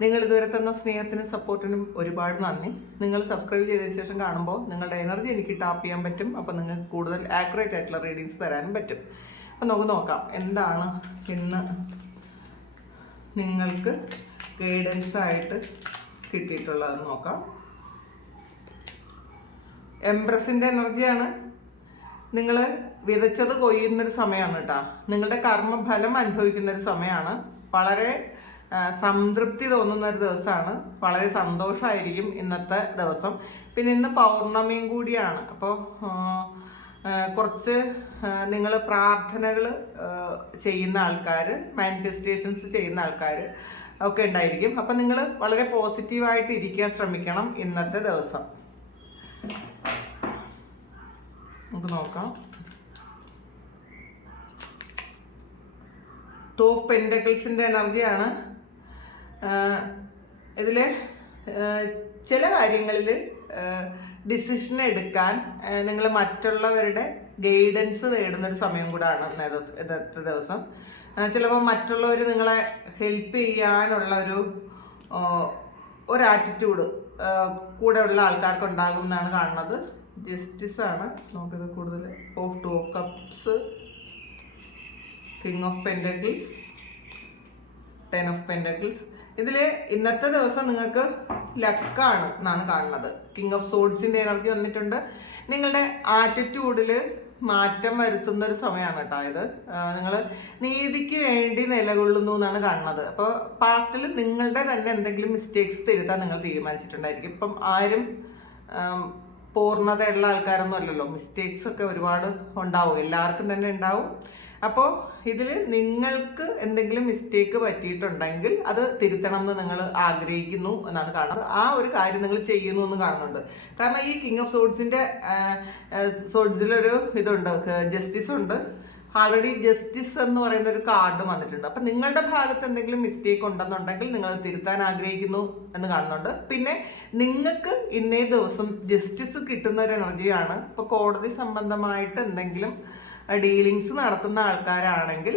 നിങ്ങൾ ഇതുവരെ തന്ന സ്നേഹത്തിനും സപ്പോർട്ടിനും ഒരുപാട് നന്ദി. നിങ്ങൾ സബ്സ്ക്രൈബ് ചെയ്തതിന് ശേഷം കാണുമ്പോൾ നിങ്ങളുടെ എനർജി എനിക്ക് ടാപ്പ് ചെയ്യാൻ പറ്റും. അപ്പോൾ നിങ്ങൾക്ക് കൂടുതൽ ആക്യുറേറ്റ് ആയിട്ടുള്ള റീഡിങ്സ് തരാനും പറ്റും. അപ്പം നമുക്ക് നോക്കാം. എന്താണ് ഇന്ന് നിങ്ങൾക്ക് ഗൈഡൻസ് ആയിട്ട് കിട്ടിയിട്ടുള്ളതെന്ന് നോക്കാം. എംബ്രസിന്റെ എനർജിയാണ് നിങ്ങൾ വിതച്ചത് കൊയ്യുന്നൊരു സമയമാണ് കേട്ടോ. നിങ്ങളുടെ കർമ്മഫലം അനുഭവിക്കുന്നൊരു സമയമാണ്. വളരെ സംതൃപ്തി തോന്നുന്ന ഒരു ദിവസമാണ്. വളരെ സന്തോഷമായിരിക്കും ഇന്നത്തെ ദിവസം. പിന്നെ ഇന്ന് പൗർണമിയും കൂടിയാണ്. അപ്പോൾ കുറച്ച് നിങ്ങൾ പ്രാർത്ഥനകൾ ചെയ്യുന്ന ആൾക്കാർ മാനിഫെസ്റ്റേഷൻസ് ചെയ്യുന്ന ആൾക്കാർ ഒക്കെ ഉണ്ടായിരിക്കും. അപ്പം നിങ്ങൾ വളരെ പോസിറ്റീവായിട്ട് ഇരിക്കാൻ ശ്രമിക്കണം ഇന്നത്തെ ദിവസം. നമുക്ക് നോക്കാം. ടോപ്പ് പെൻഡക്കിൾസിന്റെ എനർജിയാണ് ഇതിൽ ചില കാര്യങ്ങളിൽ ഡിസിഷൻ എടുക്കാൻ നിങ്ങൾ മറ്റുള്ളവരുടെ ഗൈഡൻസ് തേടുന്നൊരു സമയം കൂടാണ് ഇന്നത് ഇന്നത്തെ ദിവസം. ചിലപ്പോൾ മറ്റുള്ളവർ നിങ്ങളെ ഹെൽപ്പ് ചെയ്യാനുള്ള ഒരു ഒരു ആറ്റിറ്റ്യൂഡ് കൂടെ ഉള്ള ആൾക്കാർക്ക് ഉണ്ടാകും എന്നാണ് കാണുന്നത്. ജസ്റ്റിസ് ആണ്. നമുക്കിത് കൂടുതൽ of two of cups king of pentacles ten of pentacles ഇതിൽ ഇന്നത്തെ ദിവസം നിങ്ങൾക്ക് ലക്കാണ് എന്നാണ് കാണുന്നത്. കിങ് ഓഫ് സോഡ്സിന്റെ എനർജി വന്നിട്ടുണ്ട്. നിങ്ങളുടെ ആറ്റിറ്റ്യൂഡിൽ മാറ്റം വരുത്തുന്ന ഒരു സമയമാണ് കേട്ടോ ഇത്. നിങ്ങൾ നീതിക്ക് വേണ്ടി നിലകൊള്ളുന്നു എന്നാണ് കാണുന്നത്. അപ്പോൾ പാസ്റ്റിൽ നിങ്ങളുടെ തന്നെ എന്തെങ്കിലും മിസ്റ്റേക്സ് തിരുത്താൻ നിങ്ങൾ തീരുമാനിച്ചിട്ടുണ്ടായിരിക്കും. ഇപ്പം ആരും പൂർണതയുള്ള ആൾക്കാരൊന്നും അല്ലല്ലോ. മിസ്റ്റേക്സ് ഒക്കെ ഒരുപാട് ഉണ്ടാവും. എല്ലാവർക്കും തന്നെ ഉണ്ടാവും. അപ്പോൾ ഇതിൽ നിങ്ങൾക്ക് എന്തെങ്കിലും മിസ്റ്റേക്ക് പറ്റിയിട്ടുണ്ടെങ്കിൽ അത് തിരുത്തണം എന്ന് നിങ്ങൾ ആഗ്രഹിക്കുന്നു എന്നാണ് കാണുന്നത്. ആ ഒരു കാര്യം നിങ്ങൾ ചെയ്യുന്നു എന്ന് കാണുന്നുണ്ട്. കാരണം ഈ കിങ് ഓഫ് സോഡ്സിന്റെ സോഡ്സിലൊരു ഇതുണ്ട്. ജസ്റ്റിസ് ഉണ്ട്. ആൾറെഡി ജസ്റ്റിസ് എന്ന് പറയുന്ന ഒരു കാർഡ് വന്നിട്ടുണ്ട്. അപ്പം നിങ്ങളുടെ ഭാഗത്ത് എന്തെങ്കിലും മിസ്റ്റേക്ക് ഉണ്ടെന്നുണ്ടെങ്കിൽ നിങ്ങൾ തിരുത്താൻ ആഗ്രഹിക്കുന്നു എന്ന് കാണുന്നുണ്ട്. പിന്നെ നിങ്ങൾക്ക് ഇന്നേ ദിവസം ജസ്റ്റിസ് കിട്ടുന്ന ഒരു എനർജിയാണ് ഇപ്പോൾ കോടതി സംബന്ധമായിട്ട് എന്തെങ്കിലും ഡീലിങ്സ് നടത്തുന്ന ആൾക്കാരാണെങ്കിൽ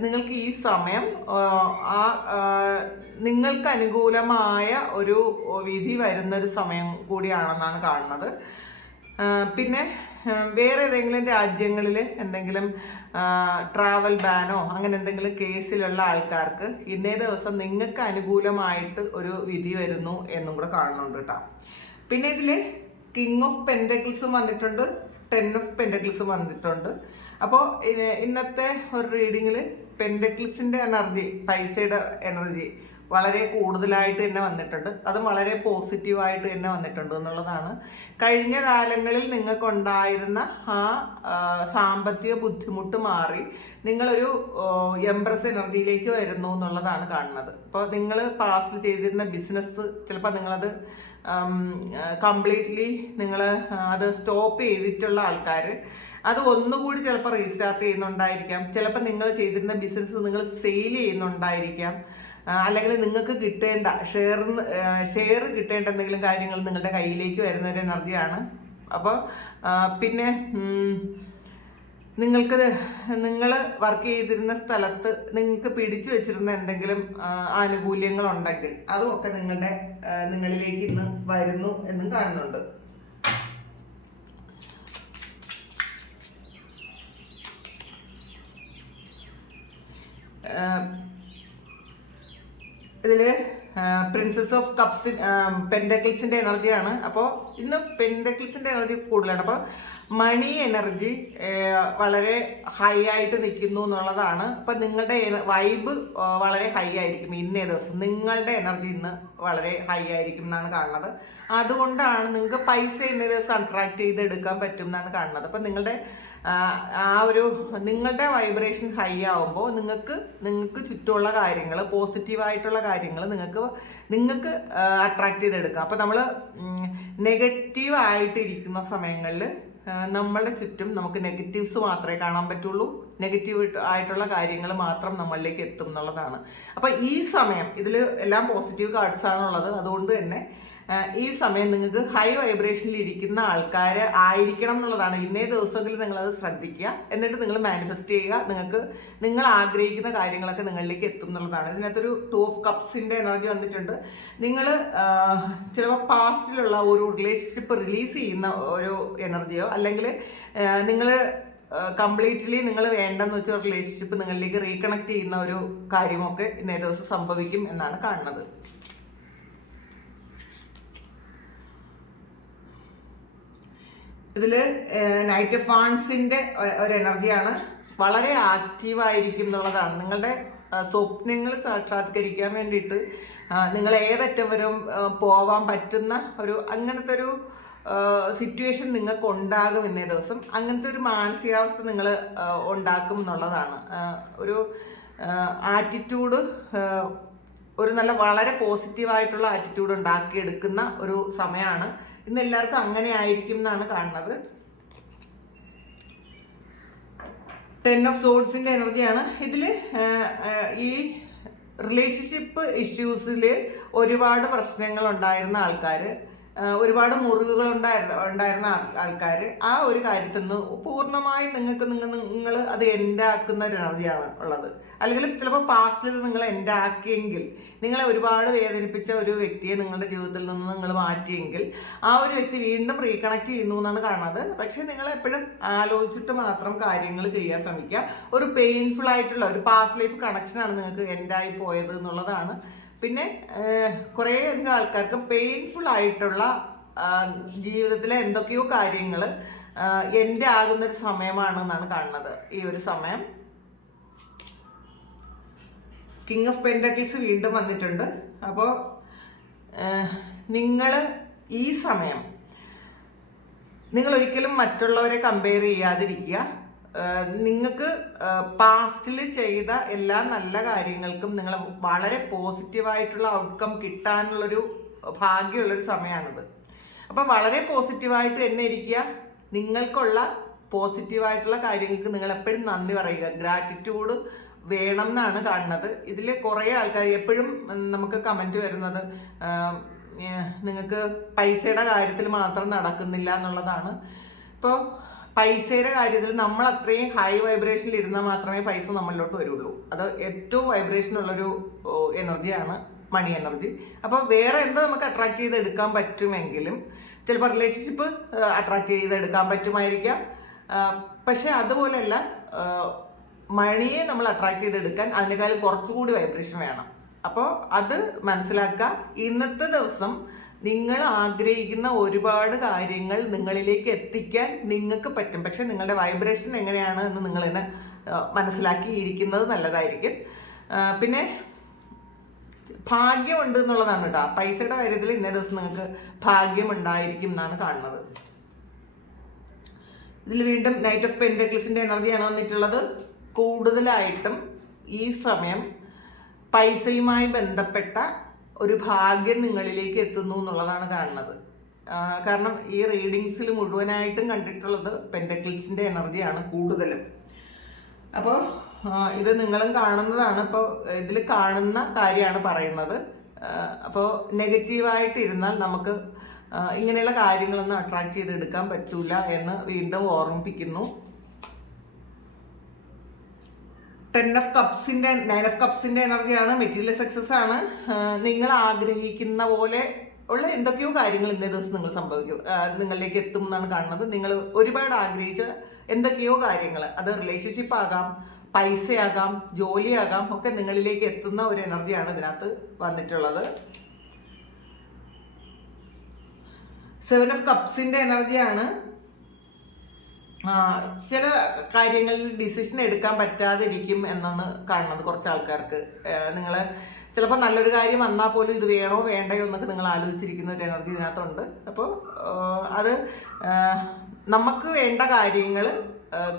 നിങ്ങൾക്ക് ഈ സമയം ആ, നിങ്ങൾക്ക് അനുകൂലമായ ഒരു വിധി വരുന്നൊരു സമയം കൂടിയാണെന്നാണ് കാണുന്നത്. പിന്നെ വേറെ ഏതെങ്കിലും രാജ്യങ്ങളിൽ എന്തെങ്കിലും ട്രാവൽ ബാനോ അങ്ങനെ എന്തെങ്കിലും കേസിലുള്ള ആൾക്കാർക്ക് ഇന്നേ ദിവസം നിങ്ങൾക്ക് അനുകൂലമായിട്ട് ഒരു വിധി വരുന്നു എന്നും കൂടെ കാണുന്നുണ്ട് കേട്ടോ പിന്നെ ഇതിൽ കിങ് ഓഫ് പെൻഡക്കിൾസും വന്നിട്ടുണ്ട്. ടെൻ ഓഫ് പെൻഡക്ലിസ് വന്നിട്ടുണ്ട്. അപ്പോൾ ഇന്നത്തെ ഒരു റീഡിങ്ങിൽ പെൻഡക്കിൾസിന്റെ എനർജി പൈസയുടെ എനർജി വളരെ കൂടുതലായിട്ട് തന്നെ വന്നിട്ടുണ്ട്. അതും വളരെ പോസിറ്റീവായിട്ട് തന്നെ വന്നിട്ടുണ്ട് എന്നുള്ളതാണ്. കഴിഞ്ഞ കാലങ്ങളിൽ നിങ്ങൾക്കുണ്ടായിരുന്ന ആ സാമ്പത്തിക ബുദ്ധിമുട്ട് മാറി നിങ്ങളൊരു എംപ്രസ് എനർജിയിലേക്ക് വരുന്നു എന്നുള്ളതാണ് കാണുന്നത്. അപ്പോൾ നിങ്ങൾ പാസ് ചെയ്തിരുന്ന ബിസിനസ് ചിലപ്പോൾ നിങ്ങളത് കംപ്ലീറ്റ്ലി നിങ്ങൾ അത് സ്റ്റോപ്പ് ചെയ്തിട്ടുള്ള ആൾക്കാർ അത് ഒന്നുകൂടി ചിലപ്പോൾ റീസ്റ്റാർട്ട് ചെയ്യുന്നുണ്ടായിരിക്കാം. ചിലപ്പോൾ നിങ്ങൾ ചെയ്തിരുന്ന ബിസിനസ് നിങ്ങൾ സെയിൽ ചെയ്യുന്നുണ്ടായിരിക്കാം. അല്ലെങ്കിൽ നിങ്ങൾക്ക് കിട്ടേണ്ട ഷെയർ ഷെയർ കിട്ടേണ്ട എന്തെങ്കിലും കാര്യങ്ങൾ നിങ്ങളുടെ കയ്യിലേക്ക് വരുന്ന ഒരു എനർജിയാണ് അപ്പോൾ പിന്നെ നിങ്ങൾക്ക് നിങ്ങൾ വർക്ക് ചെയ്തിരുന്ന സ്ഥലത്ത് നിങ്ങൾക്ക് പിടിച്ചു വെച്ചിരുന്ന എന്തെങ്കിലും ആനുകൂല്യങ്ങൾ ആനുകൂല്യങ്ങളുണ്ടെങ്കിൽ അതുമൊക്കെ നിങ്ങളുടെ നിങ്ങളിലേക്ക് ഇന്ന് വരുന്നു എന്നും കാണുന്നുണ്ട്. ഇതിൽ പ്രിൻസസ് ഓഫ് കപ്സ് പെൻഡക്കിൾസിന്റെ എനർജിയാണ് അപ്പോൾ ഇന്ന് പെൻഡക്കിൾസിന്റെ എനർജി കൂടുതലാണ്. അപ്പോൾ മണി എനർജി വളരെ ഹൈ ആയിട്ട് നിൽക്കുന്നു എന്നുള്ളതാണ്. അപ്പം നിങ്ങളുടെ വൈബ് വളരെ ഹൈ ആയിരിക്കും ഇന്നേ ദിവസം. നിങ്ങളുടെ എനർജി ഇന്ന് വളരെ ഹൈ ആയിരിക്കും എന്നാണ് കാണുന്നത്. അതുകൊണ്ടാണ് നിങ്ങൾക്ക് പൈസ ഇന്നേ ദിവസം അട്രാക്ട് ചെയ്തെടുക്കാൻ പറ്റും എന്നാണ് കാണുന്നത്. അപ്പം നിങ്ങളുടെ ആ, ഒരു നിങ്ങളുടെ വൈബ്രേഷൻ ഹൈ ആവുമ്പോൾ നിങ്ങൾക്ക് നിങ്ങൾക്ക് ചുറ്റുമുള്ള കാര്യങ്ങൾ പോസിറ്റീവായിട്ടുള്ള കാര്യങ്ങൾ നിങ്ങൾക്ക് നിങ്ങൾക്ക് അട്രാക്ട് ചെയ്തെടുക്കാം അപ്പം നമ്മൾ നെഗറ്റീവ് ആയിട്ടിരിക്കുന്ന സമയങ്ങളിൽ നമ്മളുടെ ചുറ്റും നമുക്ക് നെഗറ്റീവ്സ് മാത്രമേ കാണാൻ പറ്റുള്ളൂ. നെഗറ്റീവ് ആയിട്ടുള്ള കാര്യങ്ങൾ മാത്രം നമ്മളിലേക്ക് എത്തും എന്നുള്ളതാണ്. അപ്പോൾ ഈ സമയം ഇതിൽ എല്ലാം പോസിറ്റീവ് കാർഡ്സ് ആണുള്ളത്. അതുകൊണ്ട് തന്നെ ഈ സമയം നിങ്ങൾക്ക് ഹൈ വൈബ്രേഷനിൽ ഇരിക്കുന്ന ആൾക്കാർ ആയിരിക്കണം എന്നുള്ളതാണ്. ഇന്നേ ദിവസമെങ്കിലും നിങ്ങളത് ശ്രദ്ധിക്കുക. എന്നിട്ട് നിങ്ങൾ മാനിഫെസ്റ്റ് ചെയ്യുക. നിങ്ങൾക്ക് നിങ്ങൾ ആഗ്രഹിക്കുന്ന കാര്യങ്ങളൊക്കെ നിങ്ങളിലേക്ക് എത്തും എന്നുള്ളതാണ്. ഇതിനകത്തൊരു ടു ഓഫ് കപ്സിന്റെ എനർജി വന്നിട്ടുണ്ട്. നിങ്ങൾ ചിലപ്പോൾ പാസ്റ്റിലുള്ള ഒരു റിലേഷൻഷിപ്പ് റിലീസ് ചെയ്യുന്ന ഒരു എനർജിയോ അല്ലെങ്കിൽ നിങ്ങൾ കംപ്ലീറ്റ്ലി നിങ്ങൾ വേണ്ടെന്ന് വെച്ച റിലേഷൻഷിപ്പ് നിങ്ങളിലേക്ക് റീകണക്ട് ചെയ്യുന്ന ഒരു കാര്യമൊക്കെ ഇന്നേ ദിവസം സംഭവിക്കും എന്നാണ് കാണുന്നത്. ഇതിൽ നൈറ്റ് ഫാൺസിന്റെ ഒരു എനർജിയാണ്. വളരെ ആക്റ്റീവായിരിക്കും എന്നുള്ളതാണ്. നിങ്ങളുടെ സ്വപ്നങ്ങൾ സാക്ഷാത്കരിക്കാൻ വേണ്ടിയിട്ട് നിങ്ങൾ ഏതറ്റം വരും പോവാൻ പറ്റുന്ന ഒരു അങ്ങനത്തെ ഒരു സിറ്റുവേഷൻ നിങ്ങൾക്ക് ഉണ്ടാകും ഇന്നേ ദിവസം. അങ്ങനത്തെ ഒരു മാനസികാവസ്ഥ നിങ്ങൾ ഉണ്ടാക്കും എന്നുള്ളതാണ്. ഒരു ആറ്റിറ്റ്യൂഡ് ഒരു നല്ല വളരെ പോസിറ്റീവായിട്ടുള്ള ആറ്റിറ്റ്യൂഡ് ഉണ്ടാക്കിയെടുക്കുന്ന ഒരു സമയമാണ്. ഇന്ന് എല്ലാവർക്കും അങ്ങനെ ആയിരിക്കും എന്നാണ് കാണുന്നത്. ടെൻ ഓഫ് സോഡ്സിന്റെ എനർജിയാണ്. ഇതിൽ ഈ റിലേഷൻഷിപ്പ് ഇഷ്യൂസിൽ ഒരുപാട് പ്രശ്നങ്ങൾ ഉണ്ടായിരുന്ന ആൾക്കാർ ഒരുപാട് മുറിവുകൾ ഉണ്ടായിരുന്ന ഉണ്ടായിരുന്ന ആൾക്കാർ ആ ഒരു കാര്യത്തിൽ നിന്ന് പൂർണമായും നിങ്ങൾക്ക് നിങ്ങൾ നിങ്ങൾ അത് എന്റെ ആക്കുന്ന ഒരു എനർജിയാണ് ഉള്ളത്. അല്ലെങ്കിൽ ചിലപ്പോൾ പാസ്റ്റിൽ നിങ്ങൾ എന്റെ ആക്കിയെങ്കിൽ നിങ്ങളെ ഒരുപാട് വേദനിപ്പിച്ച ഒരു വ്യക്തിയെ നിങ്ങളുടെ ജീവിതത്തിൽ നിന്ന് നിങ്ങൾ മാറ്റിയെങ്കിൽ ആ ഒരു വ്യക്തി വീണ്ടും റീകണക്ട് ചെയ്യുന്നു എന്നാണ് കാണുന്നത്. പക്ഷേ നിങ്ങൾ എപ്പോഴും ആലോചിച്ചിട്ട് മാത്രം കാര്യങ്ങൾ ചെയ്യാൻ ശ്രമിക്കുക. ഒരു പെയിൻഫുൾ ആയിട്ടുള്ള ഒരു പാസ്റ്റ് ലൈഫ് കണക്ഷനാണ് നിങ്ങൾക്ക് എൻഡായി പോയത് എന്നുള്ളതാണ് പിന്നെ കുറേ അധികം ആൾക്കാർക്ക് പെയിൻഫുൾ ആയിട്ടുള്ള ജീവിതത്തിലെ എന്തൊക്കെയോ കാര്യങ്ങൾ എന്റെ ആകുന്നൊരു സമയമാണെന്നാണ് കാണുന്നത്. ഈ ഒരു സമയം. കിങ് ഓഫ് പെൻഡക്കിൾസ് വീണ്ടും വന്നിട്ടുണ്ട്. അപ്പോൾ നിങ്ങൾ ഈ സമയം നിങ്ങൾ ഒരിക്കലും മറ്റുള്ളവരെ കമ്പയർ ചെയ്യാതിരിക്കുക. നിങ്ങൾക്ക് പാസ്റ്റിൽ ചെയ്ത എല്ലാ നല്ല കാര്യങ്ങൾക്കും നിങ്ങൾ വളരെ പോസിറ്റീവായിട്ടുള്ള ഔട്ട്കം കിട്ടാനുള്ളൊരു ഭാഗ്യമുള്ളൊരു സമയമാണിത് അപ്പം വളരെ പോസിറ്റീവായിട്ട് തന്നെ ഇരിക്കുക. നിങ്ങൾക്കുള്ള പോസിറ്റീവായിട്ടുള്ള കാര്യങ്ങൾക്ക് നിങ്ങൾ എപ്പോഴും നന്ദി പറയുക. ഗ്രാറ്റിറ്റ്യൂഡ് വേണം എന്നാണ് കാണുന്നത്. ഇതിൽ കുറേ ആൾക്കാർ എപ്പോഴും നമുക്ക് കമന്റ് വരുന്നത് നിങ്ങൾക്ക് പൈസയുടെ കാര്യത്തിൽ മാത്രം നടക്കുന്നില്ല എന്നുള്ളതാണ്. ഇപ്പോൾ പൈസയുടെ കാര്യത്തിൽ നമ്മൾ അത്രയും ഹൈ വൈബ്രേഷനിൽ ഇരുന്നാൽ മാത്രമേ പൈസ നമ്മളിലോട്ട് വരുള്ളൂ. അത് ഏറ്റവും വൈബ്രേഷൻ ഉള്ളൊരു എനർജിയാണ് മണി എനർജി അപ്പോൾ വേറെ എന്താ നമുക്ക് അട്രാക്ട് ചെയ്തെടുക്കാൻ പറ്റുമെങ്കിലും ചിലപ്പോൾ റിലേഷൻഷിപ്പ് അട്രാക്ട് ചെയ്തെടുക്കാൻ പറ്റുമായിരിക്കാം. പക്ഷേ പക്ഷെ അതുപോലെയല്ല മണിയെ നമ്മൾ അട്രാക്ട് ചെയ്തെടുക്കാൻ അതിനേക്കാളും കുറച്ചുകൂടി വൈബ്രേഷൻ വേണം. അപ്പോൾ അത് മനസ്സിലാക്കുക. ഇന്നത്തെ ദിവസം നിങ്ങൾ ആഗ്രഹിക്കുന്ന ഒരുപാട് കാര്യങ്ങൾ നിങ്ങളിലേക്ക് എത്തിക്കാൻ നിങ്ങൾക്ക് പറ്റും. പക്ഷെ നിങ്ങളുടെ വൈബ്രേഷൻ എങ്ങനെയാണ് എന്ന് നിങ്ങൾ തന്നെ മനസ്സിലാക്കിയിരിക്കുന്നത് നല്ലതായിരിക്കും. പിന്നെ ഭാഗ്യമുണ്ട് എന്നുള്ളതാണ് കേട്ടോ. പൈസയുടെ കാര്യത്തിൽ ഇന്നേ ദിവസം നിങ്ങൾക്ക് ഭാഗ്യം ഉണ്ടായിരിക്കും എന്നാണ് കാണുന്നത്. ഇതിൽ വീണ്ടും നൈറ്റ് ഓഫ് പെൻഡക്ലിസിന്റെ എനർജിയാണ് വന്നിട്ടുള്ളത്. കൂടുതലായിട്ടും ഈ സമയം പൈസയുമായി ബന്ധപ്പെട്ട ഒരു ഭാഗ്യം നിങ്ങളിലേക്ക് എത്തുന്നു എന്നുള്ളതാണ് കാണുന്നത്. കാരണം ഈ റീഡിങ്സിൽ മുഴുവനായിട്ടും കണ്ടിട്ടുള്ളത് പെൻഡക്ലിക്സിന്റെ എനർജിയാണ് കൂടുതലും. അപ്പോൾ ഇത് നിങ്ങളും കാണുന്നതാണ്. ഇപ്പോൾ ഇതിൽ കാണുന്ന കാര്യമാണ് പറയുന്നത്. അപ്പോൾ നെഗറ്റീവായിട്ടിരുന്നാൽ നമുക്ക് ഇങ്ങനെയുള്ള കാര്യങ്ങളൊന്നും അട്രാക്ട് ചെയ്തെടുക്കാൻ പറ്റൂല എന്ന് വീണ്ടും ഓർമ്മിപ്പിക്കുന്നു. ടെൻ ഓഫ് കപ്സിന്റെ നയൻ ഓഫ് കപ്സിന്റെ എനർജിയാണ് മെറ്റീരിയൽ സക്സസ് ആണ്. നിങ്ങൾ ആഗ്രഹിക്കുന്ന പോലെ ഉള്ള എന്തൊക്കെയോ കാര്യങ്ങൾ ഇന്നേ ദിവസം നിങ്ങൾ സംഭവിക്കും. നിങ്ങളിലേക്ക് എത്തും എന്നാണ് കാണുന്നത്. നിങ്ങൾ ഒരുപാട് ആഗ്രഹിച്ച എന്തൊക്കെയോ കാര്യങ്ങൾ. അത് റിലേഷൻഷിപ്പ് ആകാം പൈസയാകാം ജോലിയാകാം ഒക്കെ നിങ്ങളിലേക്ക് എത്തുന്ന ഒരു എനർജിയാണ് ഇതിനകത്ത് വന്നിട്ടുള്ളത്. സെവൻ ഓഫ് കപ്സിന്റെ എനർജിയാണ് ചില കാര്യങ്ങളിൽ ഡിസിഷൻ എടുക്കാൻ പറ്റാതിരിക്കും എന്നാണ് കാണുന്നത് കുറച്ച് ആൾക്കാർക്ക്. നിങ്ങൾ ചിലപ്പോൾ നല്ലൊരു കാര്യം വന്നാൽ പോലും ഇത് വേണോ വേണ്ടയോ എന്നൊക്കെ നിങ്ങൾ ആലോചിച്ചിരിക്കുന്ന ഒരു എനർജി ഇതിനകത്തുണ്ട്. അപ്പോൾ അത് നമുക്ക് വേണ്ട കാര്യങ്ങൾ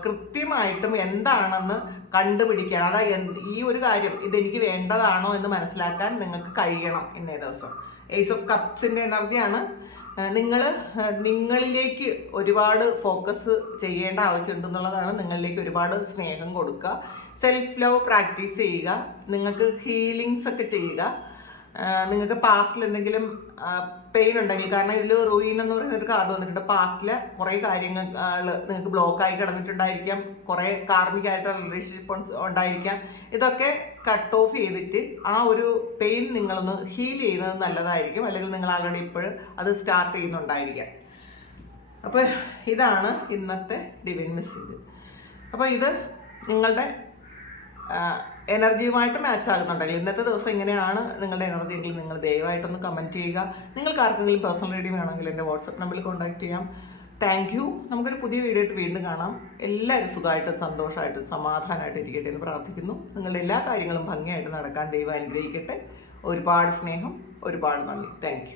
കൃത്യമായിട്ടും എന്താണെന്ന് കണ്ടുപിടിക്കണം. അതായത് ഈ ഒരു കാര്യം ഇതെനിക്ക് വേണ്ടതാണോ എന്ന് മനസ്സിലാക്കാൻ നിങ്ങൾക്ക് കഴിയണം ഇന്നേ ദിവസം. ഏസ് ഓഫ് കപ്സിന്റെ എനർജിയാണ് നിങ്ങൾ നിങ്ങളിലേക്ക് ഒരുപാട് ഫോക്കസ് ചെയ്യേണ്ട ആവശ്യമുണ്ടെന്നുള്ളതാണ് നിങ്ങളിലേക്ക് ഒരുപാട് സ്നേഹം കൊടുക്കുക. സെൽഫ് ലവ് പ്രാക്ടീസ് ചെയ്യുക. നിങ്ങൾക്ക് ഹീലിങ്സ് ഒക്കെ ചെയ്യുക. നിങ്ങൾക്ക് പാസ്റ്റിൽ എന്തെങ്കിലും പെയിൻ ഉണ്ടെങ്കിൽ. കാരണം ഇതിൽ റൂയിൻ എന്ന് പറയുന്ന ഒരു കാർഡ് വന്നിട്ടുണ്ട്. പാസ്റ്റിലെ കുറേ കാര്യങ്ങൾ നിങ്ങൾക്ക് ബ്ലോക്ക് ആയി കിടന്നിട്ടുണ്ടായിരിക്കാം. കുറേ കാർമികമായിട്ടുള്ള റിലേഷൻഷിപ്പ് ഉണ്ടായിരിക്കാം. ഇതൊക്കെ കട്ട് ഓഫ് ചെയ്തിട്ട് ആ ഒരു പെയിൻ നിങ്ങളൊന്ന് ഹീൽ ചെയ്യുന്നത് നല്ലതായിരിക്കും. അല്ലെങ്കിൽ നിങ്ങൾ ആൾറെഡി ഇപ്പോഴും അത് സ്റ്റാർട്ട് ചെയ്യുന്നുണ്ടായിരിക്കാം. അപ്പോൾ ഇതാണ് ഇന്നത്തെ ഡിവിൻ മെസ്സേജ് അപ്പോൾ ഇത് നിങ്ങളുടെ എനർജിയുമായിട്ട് മാച്ച് ആകുന്നുണ്ടെങ്കിൽ ഇന്നത്തെ ദിവസം എങ്ങനെയാണ് നിങ്ങളുടെ എനർജി എങ്കിൽ നിങ്ങൾ ദയവായിട്ടൊന്ന് കമന്റ് ചെയ്യുക. നിങ്ങൾക്ക് ആർക്കെങ്കിലും പേഴ്സണൽ റീഡിംഗ് വേണമെങ്കിൽ എന്റെ വാട്സപ്പ് നമ്പറിൽ കോൺടാക്റ്റ് ചെയ്യാം. താങ്ക് യു നമുക്കൊരു പുതിയ വീഡിയോ ആയിട്ട് വീണ്ടും കാണാം. എല്ലാവരും സുഖമായിട്ടും സന്തോഷമായിട്ടും സമാധാനമായിട്ട് ഇരിക്കട്ടെ എന്ന് പ്രാർത്ഥിക്കുന്നു. നിങ്ങളുടെ എല്ലാ കാര്യങ്ങളും ഭംഗിയായിട്ട് നടക്കാൻ ദൈവം അനുഗ്രഹിക്കട്ടെ. ഒരുപാട് സ്നേഹം ഒരുപാട് നന്ദി. താങ്ക്